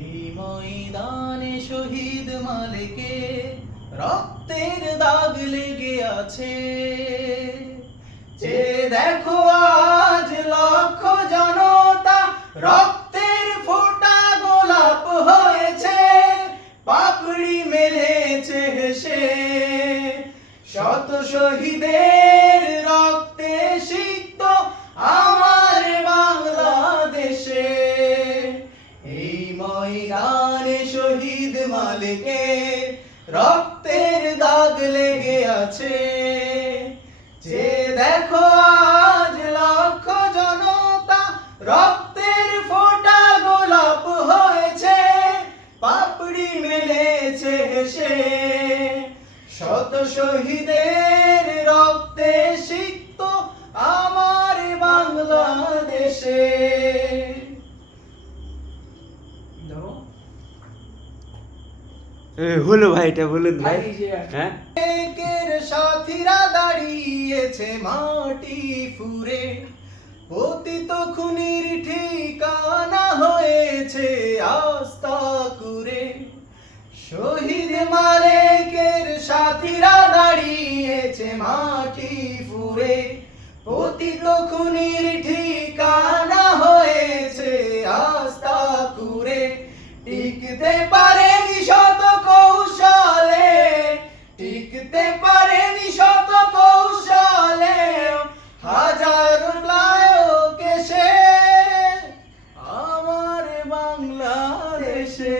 এই ময়দানে শহীদ মালিকে রক্তের দাগ লেগে আছে। যে দেখো আজ লক্ষ জনতা রক্তের ফোঁটা গোলাপ হয়েছে, পাপড়ি মেলেছে হেসে। শত শহীদের রক্তে সিক্ত আমার বাংলাদেশে। এই ময়দানে শহীদ মালিকে রক্তের দাগ লেগে আছে। যে দেখো আজ লক্ষ জনতা রক্তের ফোঁটা গোলাপ হয়েছে, পাপড়ি মেলেছে হেসে। শত শহীদের রক্তে সিক্ত আমার বাংলাদেশে। হলো ভাই, এটা বলুন ভাই। হ্যাঁ, একের সাথীরা দাঁড়িয়েছে মাটি ফুরে, পতিত খুনির ঠিকানা হয়েছে আস্তা কুরে। শহীদ মালিকের সাথীরা দাঁড়িয়েছে মাটি ফুরে, পতিত খুনির ঠিকানা হয়েছে আস্তা কুরে। টিকতে পারেনি শত কৌশলে, টিকতে পারেনি শত কৌশলে, হাজারো নায়ক এসে আমার বাংলাদেশে।